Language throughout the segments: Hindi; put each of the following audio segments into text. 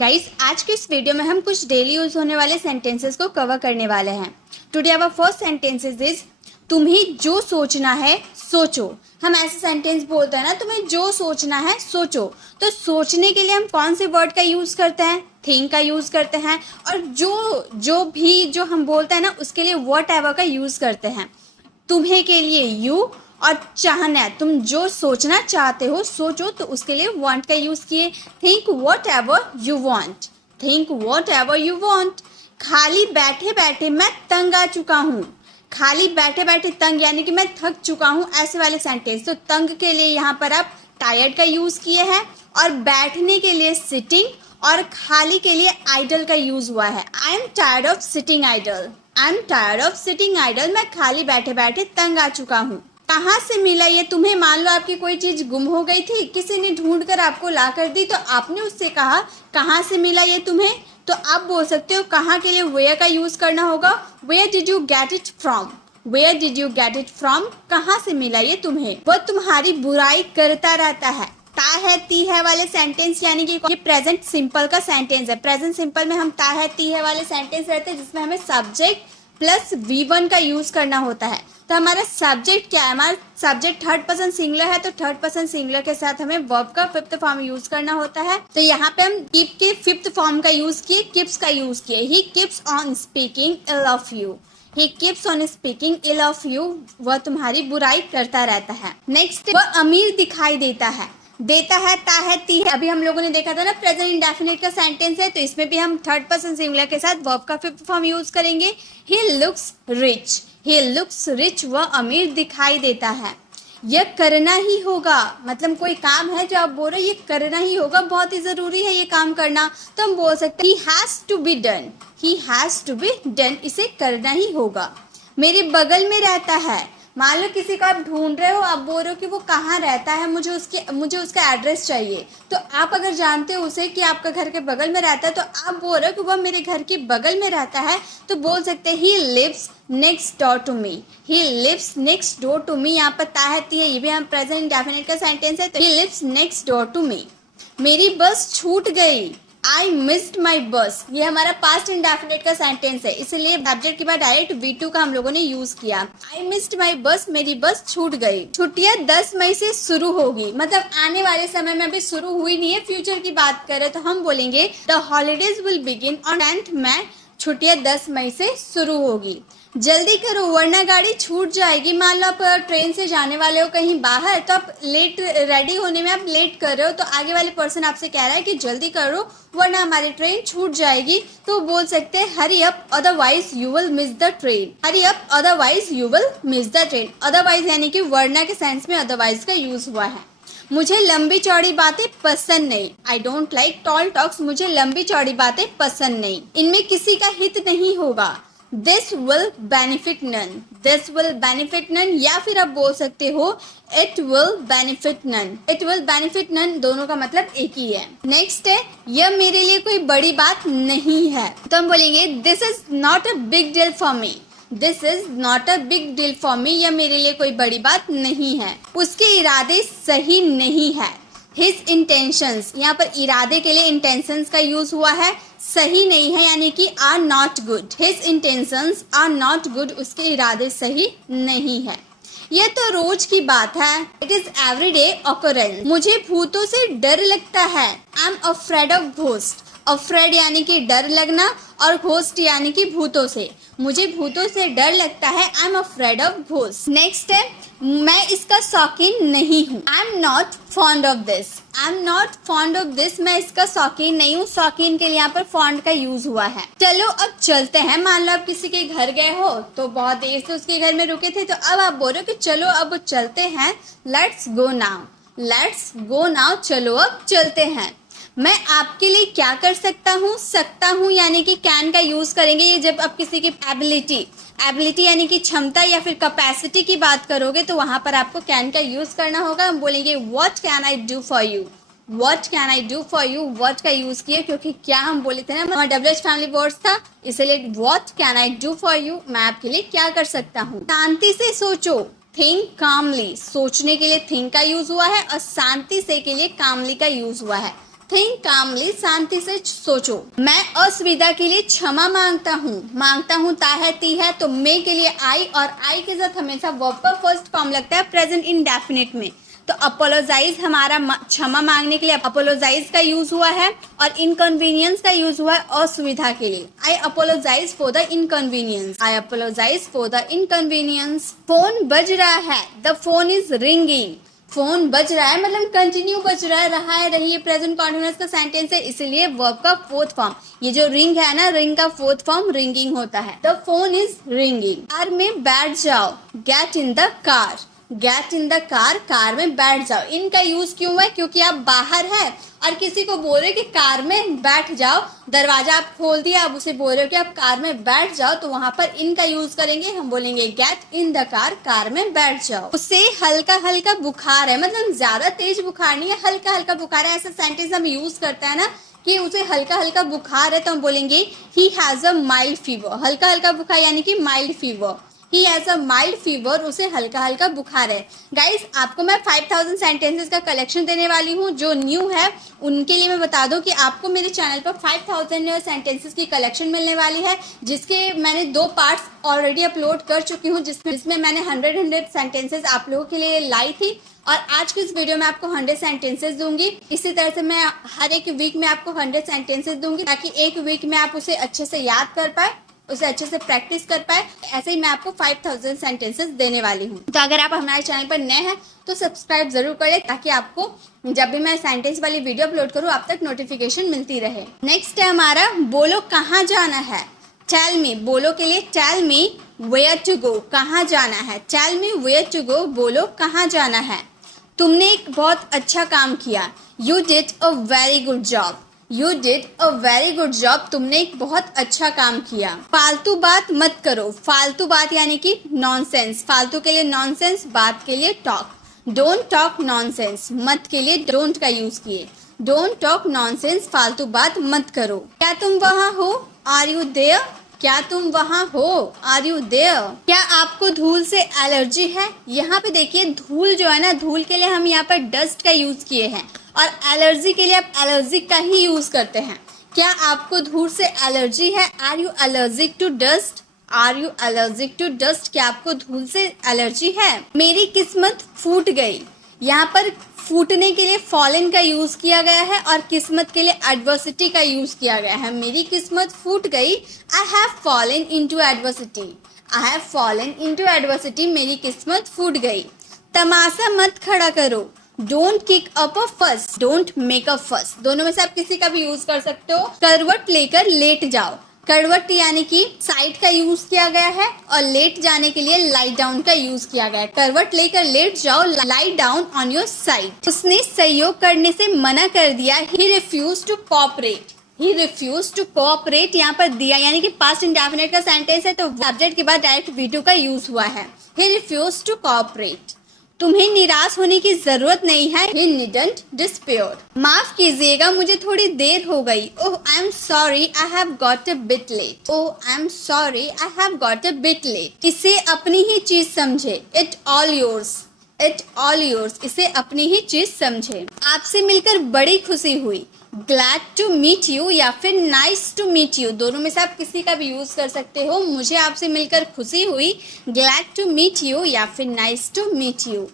गाइस, आज के इस वीडियो में हम कुछ डेली यूज होने वाले सेंटेंसेस को कवर करने वाले हैं। Today our first sentences is तुम्हें जो सोचना है सोचो। हम ऐसे सेंटेंस बोलते हैं ना, तुम्हें जो सोचना है सोचो। तो सोचने के लिए हम कौन से वर्ड का यूज करते हैं? थिंक का यूज करते हैं। और जो हम बोलते हैं ना, उसके लिए वट एवर का यूज करते हैं। तुम्हें के लिए यू, और चाहना है, तुम जो सोचना चाहते हो सोचो, तो उसके लिए वांट का यूज किए। Think what ever you want. Think what ever you want. खाली बैठे बैठे मैं तंग आ चुका हूँ। खाली बैठे बैठे तंग यानी कि मैं थक चुका हूँ, ऐसे वाले सेंटेंस। तो तंग के लिए यहाँ पर आप टायर्ड का यूज किए हैं, और बैठने के लिए सिटिंग, और खाली के लिए आइडल का यूज हुआ है। I am tired of sitting idle. I am tired of sitting idle. मैं खाली बैठे बैठे तंग आ चुका हूँ। कहाँ से मिला ये तुम्हें? मान लो आपकी कोई चीज गुम हो गई थी, किसी ने ढूंढ कर आपको ला कर दी, तो आपने उससे कहा कहाँ से मिला ये तुम्हें? तो आप बोल सकते हो कहाँ के लिए वेयर का यूज करना होगा। Where did you get it from? Where did you get it from? कहाँ से मिला ये तुम्हें? वह तुम्हारी बुराई करता रहता है। ता है ती है वाले सेंटेंस यानी कि ये प्रेजेंट सिंपल का सेंटेंस है। प्रेजेंट सिंपल में हम ता है ती है वाले सेंटेंस रहते हैं, जिसमें हमें सब्जेक्ट प्लस V1 का यूज करना होता है। तो हमारा सब्जेक्ट क्या है? हमारा सब्जेक्ट थर्ड पर्सन सिंगुलर है, तो थर्ड पर्सन सिंगुलर के साथ हमें वर्ब का फिफ्थ फॉर्म यूज करना होता है। तो यहाँ पे हम कीप के फिफ्थ फॉर्म का यूज किए, कीप्स का यूज किए। He keeps on speaking ill of you. He keeps on speaking ill of you. वह तुम्हारी बुराई करता रहता है। नेक्स्ट, वह अमीर दिखाई देता है। देता है ता है ती है। अभी हम लोगों ने देखा था ना, प्रेजेंट इंडेफिनिट का सेंटेंस है, तो इसमें भी हम थर्ड पर्सन सिंगुलर के साथ वर्ब का फिफ्थ फॉर्म यूज करेंगे। He looks rich. He looks rich. वह अमीर दिखाई देता है। यह करना ही होगा, मतलब कोई काम है जो आप बोल रहे हो ये करना ही होगा, बहुत ही जरूरी है ये काम करना, तो हम बोल सकते हैं he has to be done. He has to be done. इसे करना ही होगा। मेरे बगल में रहता है। मान लो किसी को आप ढूंढ रहे हो, आप बोल रहे हो कि वो कहाँ रहता है, मुझे उसका एड्रेस चाहिए। तो आप अगर जानते हो उसे कि आपका घर के बगल में रहता है, तो आप बोल रहे हो कि वह मेरे घर के बगल में रहता है, तो बोल सकते हैं he lives next door to me. He lives next door to me. यहाँ पर ता है ती है, ये भी हम प्रेजेंट इंडेफिनिट का सेंटेंस है, तो he lives next door to me. मेरी बस छूट गई। आई मिस्ड माई बस। ये हमारा पास्ट इंडेफिनिट का सेंटेंस है, इसलिए सब्जेक्ट के बाद डायरेक्ट V2 का हम लोगों ने यूज किया। आई मिस्ड माई बस। मेरी बस छूट गई। छुट्टियां 10 मई से शुरू होगी, मतलब आने वाले समय में अभी शुरू हुई नहीं है, फ्यूचर की बात करें तो हम बोलेंगे the holidays will begin on 10th मई। छुट्टियां 10 मई से शुरू होगी। जल्दी करो वरना गाड़ी छूट जाएगी। मान लो आप ट्रेन से जाने वाले हो कहीं बाहर, तो आप रेडी होने में आप लेट कर रहे हो, तो आगे वाले पर्सन आपसे कह रहा है कि जल्दी करो वरना हमारी ट्रेन छूट जाएगी। तो बोल सकते हैं hurry up otherwise you will miss the train. Hurry up otherwise you will miss the train. Otherwise यानी कि वरना के सेंस में अदरवाइज का यूज हुआ है। मुझे लंबी चौड़ी बातें पसंद नहीं। I don't like tall talks. मुझे लंबी चौड़ी बातें पसंद नहीं। इनमें किसी का हित नहीं होगा। This will benefit none. This will benefit none, या फिर आप बोल सकते हो it will benefit none. It will benefit none, दोनों का मतलब एक ही है। नेक्स्ट है यह मेरे लिए कोई बड़ी बात नहीं है, तो हम बोलेंगे this is not a big deal for me. This is not a big deal for me. यह मेरे लिए कोई बड़ी बात नहीं है। उसके इरादे सही नहीं है। हिज इंटेंशंस, यहाँ पर इरादे के लिए इंटेंशंस का यूज हुआ है। सही नहीं है यानी कि are not good. His intentions are not good. उसके इरादे सही नहीं है। यह तो रोज की बात है। It is everyday occurrence. मुझे भूतों से डर लगता है। I am afraid of ghost. Afraid यानी कि डर लगना, और घोस्ट यानी कि भूतों से। मुझे भूतों से डर लगता है। I am afraid of ghost. Next है मैं इसका शौकीन नहीं हूँ। I am not fond of this. I am not fond of this. मैं इसका शौकीन नहीं हूँ। शौकीन के लिए यहाँ पर फॉन्ड का यूज हुआ है। चलो अब चलते हैं। मान लो आप किसी के घर गए हो, तो बहुत देर से उसके घर में रुके थे, तो अब आप बोल रहे हो कि चलो अब चलते हैं। Let's go now. Let's go now. चलो अब चलते हैं। मैं आपके लिए क्या कर सकता हूँ? सकता हूँ यानी कि कैन का यूज करेंगे। ये जब आप किसी की एबिलिटी यानी कि क्षमता या फिर कैपेसिटी की बात करोगे, तो वहां पर आपको कैन का यूज करना होगा। हम बोलेंगे what can I do for you. What can I do for you. What का यूज किया, क्योंकि क्या हम बोले थे ना, हमारा WH फैमिली वर्ड्स था, इसलिए what can I do for you, मैं आपके लिए क्या कर सकता हूँ। शांति से सोचो। थिंक कामली। सोचने के लिए थिंक का यूज हुआ है, और शांति से के लिए कामली का यूज हुआ है। थिंक कामली, शांति से सोचो। मैं असुविधा के लिए क्षमा मांगता हूँ ता है ती है, तो मे के लिए आई, और आई के साथ हमेशा वर्ब का फर्स्ट फॉर्म लगता है प्रेजेंट इंडेफिनिट में। तो अपोलोजाइज हमारा क्षमा मांगने के लिए अपोलोजाइज का यूज हुआ है, और इनकन्वीनियंस का यूज हुआ है असुविधा के लिए। I apologise for the inconvenience, I apologise for the inconvenience. Phone बज रहा है, the phone is ringing. Phone बज रहा है मतलब कंटिन्यू बज रहा है रही है प्रेजेंट कॉन्टिन्यूअस का सेंटेंस है, इसलिए वर्ब का फोर्थ फॉर्म, ये जो रिंग है ना, रिंग का फोर्थ फॉर्म रिंगिंग होता है। The phone is ringing. Car में बैठ जाओ, get in the car, get in the car, car में बैठ जाओ। इनका यूज क्यों है? क्योंकि आप बाहर है और किसी को बोल रहे हो कि कार में बैठ जाओ, दरवाजा आप खोल दिया, आप उसे बोल रहे हो कि आप कार में बैठ जाओ, तो वहां पर इनका यूज करेंगे, हम बोलेंगे get in the car, car में बैठ जाओ। उसे हल्का हल्का बुखार है, मतलब ज्यादा तेज बुखार नहीं है, हल्का हल्का बुखार है। ऐसा सेंटेंस हम यूज करते हैं ना कि उसे हल्का हल्का बुखार है, तो हम बोलेंगे he has a mild fever. हल्का हल्का बुखार यानी कि mild fever. He has a mild fever, उसे हल्का हल्का बुखार है। गाइस, आपको मैं 5000 सेंटेंसेस का कलेक्शन देने वाली हूँ। जो न्यू है उनके लिए मैं बता दूं कि आपको मेरे चैनल पर 5000 सेंटेंसेस की कलेक्शन मिलने वाली है, जिसके मैंने 2 पार्ट्स ऑलरेडी अपलोड कर चुकी हूँ, जिसमें मैंने 100 सेंटेंसेस आप लोगों के लिए लाई थी, और आज की इस वीडियो में आपको 100 सेंटेंसेस दूंगी। इसी तरह से मैं हर एक वीक में आपको 100 सेंटेंसेस दूंगी, ताकि एक वीक में आप उसे अच्छे से याद कर पाए, उसे अच्छे से प्रैक्टिस कर पाए। ऐसे ही मैं आपको 5000 सेंटेंसेस देने वाली हूँ। तो अगर आप हमारे चैनल पर नए हैं तो सब्सक्राइब जरूर करें, ताकि आपको जब भी मैं सेंटेंस वाली वीडियो अपलोड करूँ आप तक नोटिफिकेशन मिलती रहे। नेक्स्ट है हमारा बोलो कहाँ जाना है। टेल मी, बोलो के लिए tell me where to go, कहाँ जाना है। Tell me where to go, बोलो कहाँ जाना है। तुमने एक बहुत अच्छा काम किया, you did a very good job, you did a very good job, तुमने एक बहुत अच्छा काम किया। फालतू बात मत करो, फालतू बात यानी कि नॉनसेंस। फालतू के लिए नॉनसेंस, बात के लिए टॉक। डोंट टॉक नॉनसेंस, मत के लिए डोंट का यूज किए। डोंट टॉक नॉनसेंस, फालतू बात मत करो। क्या तुम वहाँ हो, आर यू देयर, क्या तुम वहाँ हो, आर यू देयर। क्या आपको धूल से एलर्जी है। यहाँ पे देखिए धूल जो है ना, धूल के लिए हम यहाँ पर डस्ट का यूज किए हैं, और एलर्जी के लिए आप एलर्जिक का ही यूज करते हैं। क्या आपको धूल से एलर्जी है, are you allergic to dust, are you allergic to dust, क्या आपको धूल से एलर्जी है। मेरी किस्मत फूट गई, यहाँ पर फूटने के लिए फॉलन का यूज किया गया है, और किस्मत के लिए एडवर्सिटी का यूज किया गया है। मेरी किस्मत फूट गई, I have fallen into adversity, I have fallen into adversity, मेरी किस्मत फूट गई। तमाशा मत खड़ा करो, डोंट किक अप अ फस, डोंट मेक अ फस, दोनों में से आप किसी का भी यूज कर सकते हो। करवट लेकर लेट जाओ, करवट यानी कि साइड का यूज किया गया है, और लेट जाने के लिए लाइट डाउन का यूज किया गया है। करवट लेकर लेट जाओ, light down on your side. उसने सहयोग करने से मना कर दिया, he refuse to cooperate, he refuse to cooperate, यहाँ पर दिया यानी कि पास्ट इंडेफिनिट का सेंटेंस है, तो सब्जेक्ट के बाद डायरेक्ट वी2 का यूज हुआ है। He refuse to cooperate. तुम्हें निराश होने की जरूरत नहीं है, he needn't despair। माफ कीजिएगा मुझे थोड़ी देर हो गई, oh I am sorry I have got a bit late, oh I am sorry I have got a bit late. इसे अपनी ही चीज समझे, it all yours, it all yours, इसे अपनी ही चीज समझे। आपसे मिलकर बड़ी खुशी हुई, ग्लैड टू मीट यू या फिर नाइस टू मीट यू, दोनों में से आप किसी का भी यूज कर सकते हो। मुझे आपसे मिलकर खुशी हुई, ग्लैड टू मीट यू या फिर नाइस टू मीट यू।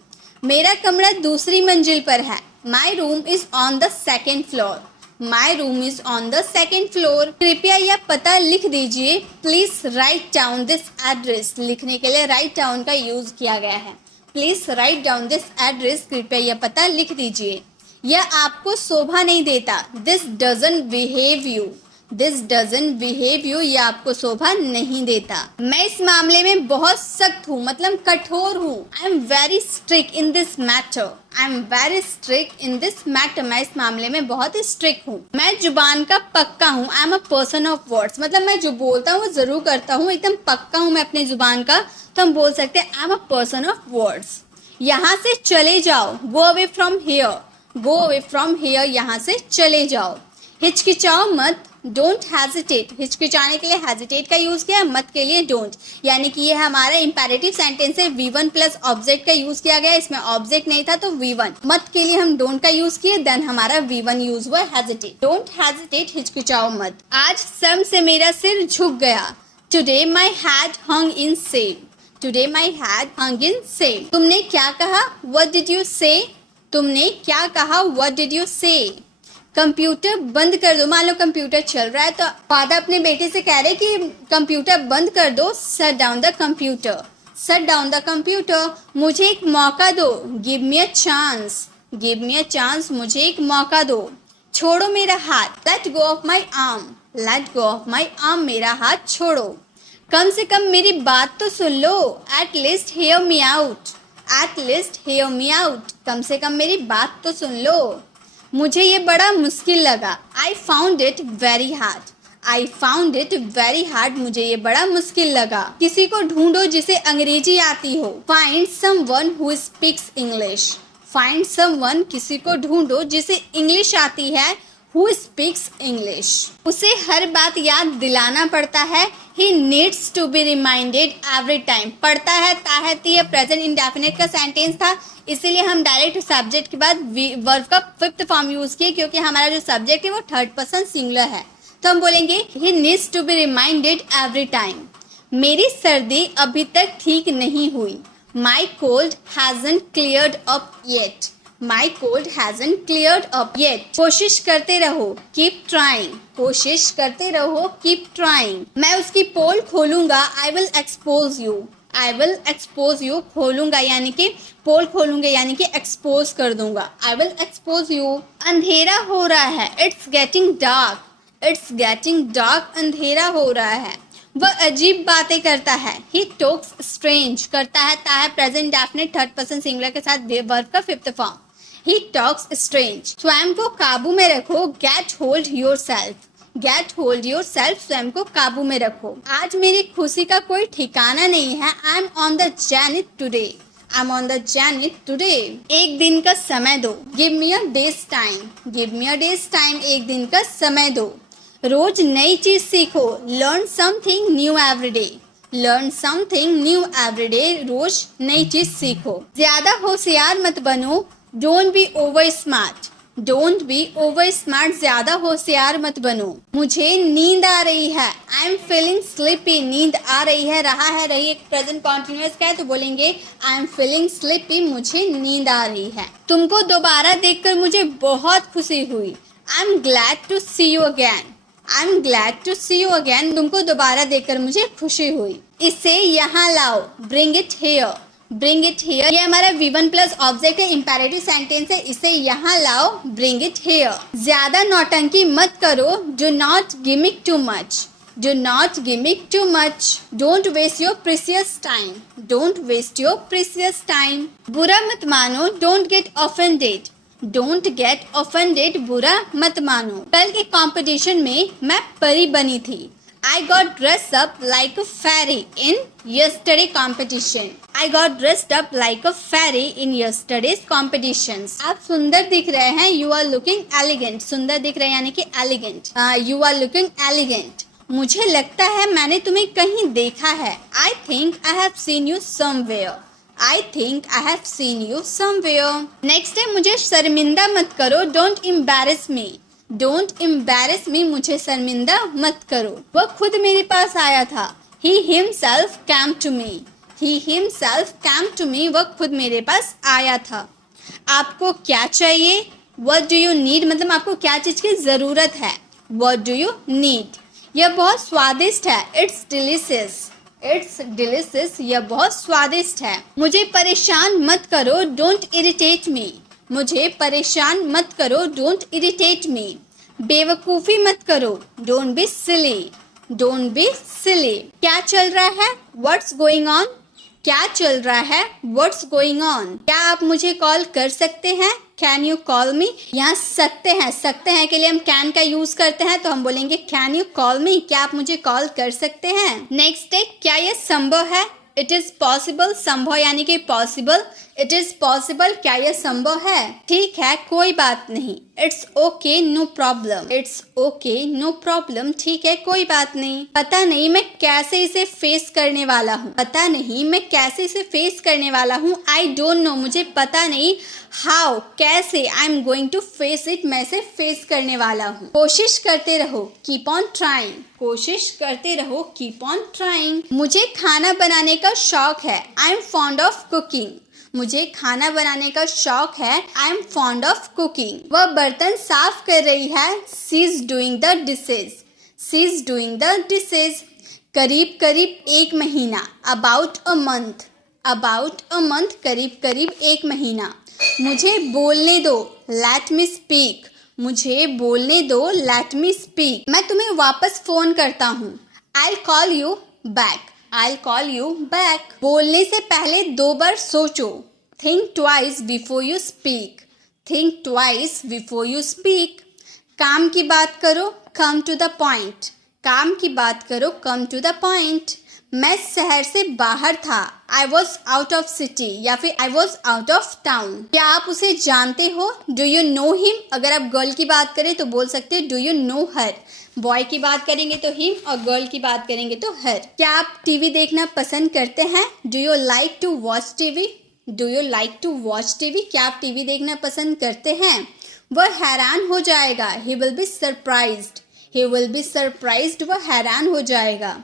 मेरा कमरा दूसरी मंजिल पर है, my room is on the second floor, my room is on the second floor. कृपया यह पता लिख दीजिए, please write down this address, लिखने के लिए राइट डाउन का यूज किया गया है। Please write down this address, कृपया यह पता लिख दीजिए। यह आपको शोभा नहीं देता, this doesn't behave you, this doesn't behave you, यह आपको शोभा नहीं देता। मैं इस मामले में बहुत सख्त हूँ, मतलब कठोर हूँ। I am very strict in this matter, I am very strict in this matter, मैं इस मामले में बहुत स्ट्रिक्ट हूँ। मैं जुबान का पक्का हूँ, I am a person of words, मतलब मैं जो बोलता हूँ वो जरूर करता हूँ, एकदम पक्का हूँ मैं अपने जुबान का, तो हम बोल सकते हैं I am a person of words. यहाँ से चले जाओ, go away from here, go away from here, यहाँ से चले जाओ। हिचकिचाओ मत, डोंट हेजिटेट, हिचकिचाने के लिए हेजिटेट का यूज किया, मत के लिए डोंट, यानी कि ये हमारा इंपेरेटिव सेंटेंस है। V1 प्लस ऑब्जेक्ट का यूज किया गया, इसमें ऑब्जेक्ट नहीं था तो V1। मत के लिए हम डोंट का यूज किए, देन हमारा V1 यूज हुआ हेजिटेट। डोंट हेजिटेट, हिचकिचाओ मत। आज शर्म से मेरा सिर झुक गया, today my head hung in same, today my head hung in same. तुमने क्या कहा, व्हाट डिड यू से, तुमने क्या कहा, व्हाट डिड यू से। कंप्यूटर बंद कर दो, मान लो कंप्यूटर चल रहा है तो फादर अपने बेटे से कह रहे कि कंप्यूटर बंद कर दो, shut down the computer, shut down the computer. मुझे एक मौका दो, give me a chance, give me a chance, मुझे एक मौका दो। छोड़ो मेरा हाथ, let go of my arm, let go of my arm, मेरा हाथ छोड़ो। कम से कम मेरी बात तो सुन लो, at least hear me out, at least hear me out, कम से कम मेरी बात तो सुन लो। मुझे ये बड़ा मुश्किल लगा, I found it very hard, I found it very hard, मुझे ये बड़ा मुश्किल लगा। किसी को ढूंढो जिसे अंग्रेजी आती हो, find someone who speaks English, find someone, किसी को ढूंढो जिसे इंग्लिश आती है, हु स्पीक्स इंग्लिश। उसे हर बात याद दिलाना पड़ता है, he needs to be reminded every time. पढ़ता है, ताहती है, प्रेजेंट इंडेफिनिट का सेंटेंस था, इसीलिए हम डायरेक्ट सब्जेक्ट के बाद वर्ब का फिफ्थ फॉर्म यूज किए, क्योंकि हमारा जो सब्जेक्ट है वो थर्ड पर्सन सिंगुलर है। तो हम बोलेंगे he needs to be reminded every time. मेरी सर्दी अभी तक ठीक नहीं हुई, my cold hasn't cleared up yet, my cold hasn't cleared up yet. कोशिश करते रहो, कीप ट्राइंग, कोशिश करते रहो, कीप ट्राइंग। मैं उसकी पोल खोलूंगा, I will expose you, I will expose you, खोलूंगा यानी कि पोल खोलूंगा यानी कि एक्सपोज कर दूंगा, आई विल एक्सपोज यू। अंधेरा हो रहा है, it's getting dark, it's getting dark, अंधेरा हो रहा है। वह अजीब बातें करता है, ही टॉक्स स्ट्रेंज, करता है present definite third person singular के साथ वर्ब का fifth form, he talks strange. स्वयं को काबू में रखो, get hold your self, get hold your self, स्वयं को काबू में रखो। आज मेरी खुशी का कोई ठिकाना नहीं है, I am on the journey today, I am on the journey today. एक दिन का समय दो, give me a day's time, give me a day's time, एक दिन का समय दो। रोज नई चीज सीखो, learn something new everyday, learn something new everyday, रोज नई चीज सीखो। ज्यादा होशियार मत बनो, don't be over smart, don't be over smart, ज्यादा होशियार मत बनो। मुझे नींद आ रही है, आई एम फीलिंग स्लीपी, नींद आ रही है, रहा है, रही एक प्रेजेंट कॉन्टिन्यूअस का है तो बोलेंगे आई एम फीलिंग स्लीपी, मुझे नींद आ रही है। तुमको दोबारा देखकर मुझे बहुत खुशी हुई, I am glad to see you again, I am glad to see you again, तुमको दोबारा देखकर मुझे खुशी हुई। इसे यहाँ लाओ, bring it here, bring it here, ये हमारा V1 प्लस ऑब्जेक्ट है, इंपेरेटिव सेंटेंस है, इसे यहाँ लाओ, ब्रिंग इट हेयर। ज्यादा नौटंकी मत करो, do not gimmick too much, do not gimmick too much. Don't waste your precious time, don't waste your precious time. बुरा मत मानो, don't get offended, don't get offended, बुरा मत मानो। कल के कंपटीशन में मैं परी बनी थी, I got dressed up like a fairy in yesterday competition. I got dressed up like a fairy in yesterday's competitions. आप सुंदर दिख रहे हैं, you are looking elegant. सुंदर दिख रहे हैं यानी कि elegant. You are looking elegant. मुझे लगता है मैंने तुम्हें कहीं देखा है, I think I have seen you somewhere. I think I have seen you somewhere. Next है, मुझे शर्मिंदा मत करो, don't embarrass me. Don't embarrass me, मुझे शर्मिंदा मत करो। वह खुद मेरे पास आया था, he himself came to me, he himself came to me, वह खुद मेरे पास आया था। आपको क्या चाहिए, व्हाट डू यू नीड, मतलब आपको क्या चीज़ की ज़रूरत है, व्हाट डू यू नीड। यह बहुत स्वादिष्ट है, इट्स डिलीशियस, इट्स डिलीशियस, यह बहुत स्वादिष्ट है। मुझे परेशान मत करो, डोंट इरिटेट मी, मुझे परेशान मत करो, डोंट इरिटेट मी। बेवकूफ़ी मत करो, don't be silly, don't be silly. क्या चल रहा है, व्हाट्स गोइंग ऑन, क्या चल रहा है, व्हाट्स गोइंग ऑन। क्या आप मुझे कॉल कर सकते हैं, कैन यू कॉल मी। यहाँ सकते हैं के लिए हम कैन का यूज करते हैं, तो हम बोलेंगे कैन यू कॉल मी, क्या आप मुझे कॉल कर सकते हैं। नेक्स्ट है, क्या यह संभव है, इट इज पॉसिबल, संभव यानी कि पॉसिबल, इट इज पॉसिबल, क्या यह संभव है? ठीक है, कोई बात नहीं। It's okay, no problem, it's okay, no problem, ठीक है, कोई बात नहीं। पता नहीं मैं कैसे इसे फेस करने वाला हूँ, पता नहीं मैं कैसे इसे फेस करने वाला हूँ। आई डोंट नो, मुझे पता नहीं। हाउ, कैसे, I am going to face it, मैं इसे फेस करने वाला हूँ। कोशिश करते रहो, कीप ऑन ट्राइंग, कोशिश करते रहो, कीप ऑन ट्राइंग। मुझे खाना बनाने का शौक है, I am fond of cooking, मुझे खाना बनाने का शौक है, I am fond of cooking. वह बर्तन साफ कर रही है, she is doing the dishes, she is doing the dishes. करीब करीब एक महीना, about a month, about a month, करीब करीब एक महीना। मुझे बोलने दो, लेट मी स्पीक, मुझे बोलने दो, लेट मी स्पीक। मैं तुम्हें वापस फोन करता हूँ, I call you back, I'll call you back। बोलने से पहले 2 बार सोचो, think twice before you speak, think twice before you speak। काम की बात करो, come to the point, काम की बात करो, come to the point। मैं शहर से बाहर था, I was out of city या फिर I was out of town। क्या आप उसे जानते हो, do you know him? अगर आप गर्ल की बात करें तो बोल सकते हैं do you know her। Boy की बात करेंगे तो हिम और गर्ल की बात करेंगे तो हर। क्या आप टीवी देखना पसंद करते हैं, do you like to watch TV, do you like to watch TV, क्या आप टीवी देखना पसंद करते हैं? वह हैरान हो जाएगा, he will be surprised, he will be surprised, वह हैरान हो जाएगा।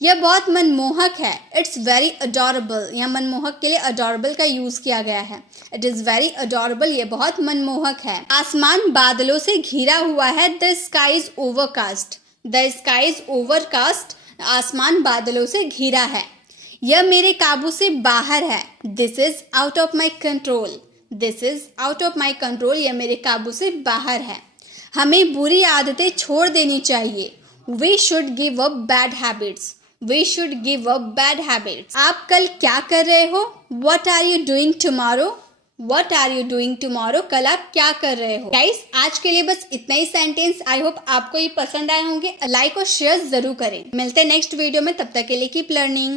यह बहुत मनमोहक है, इट्स वेरी अडोरेबल, यह मनमोहक के लिए अडोरेबल का यूज किया गया है, इट इज वेरी अडोरेबल, यह बहुत मनमोहक है। आसमान बादलों से घिरा हुआ है, the sky is overcast, the sky is overcast, आसमान बादलों से घिरा है। यह मेरे काबू से बाहर है, this is out of my control, this is out of my control, यह मेरे काबू से बाहर है। हमें बुरी आदतें छोड़ देनी चाहिए, we should give up bad habits, We should give up bad habits। आप कल क्या कर रहे हो, What are you doing tomorrow? What are you doing tomorrow? कल आप क्या कर रहे हो। गाइस, आज के लिए बस इतना ही सेंटेंस। आई होप आपको ये पसंद आए होंगे। लाइक और शेयर जरूर करें। मिलते हैं नेक्स्ट वीडियो में, तब तक के लिए कीप लर्निंग।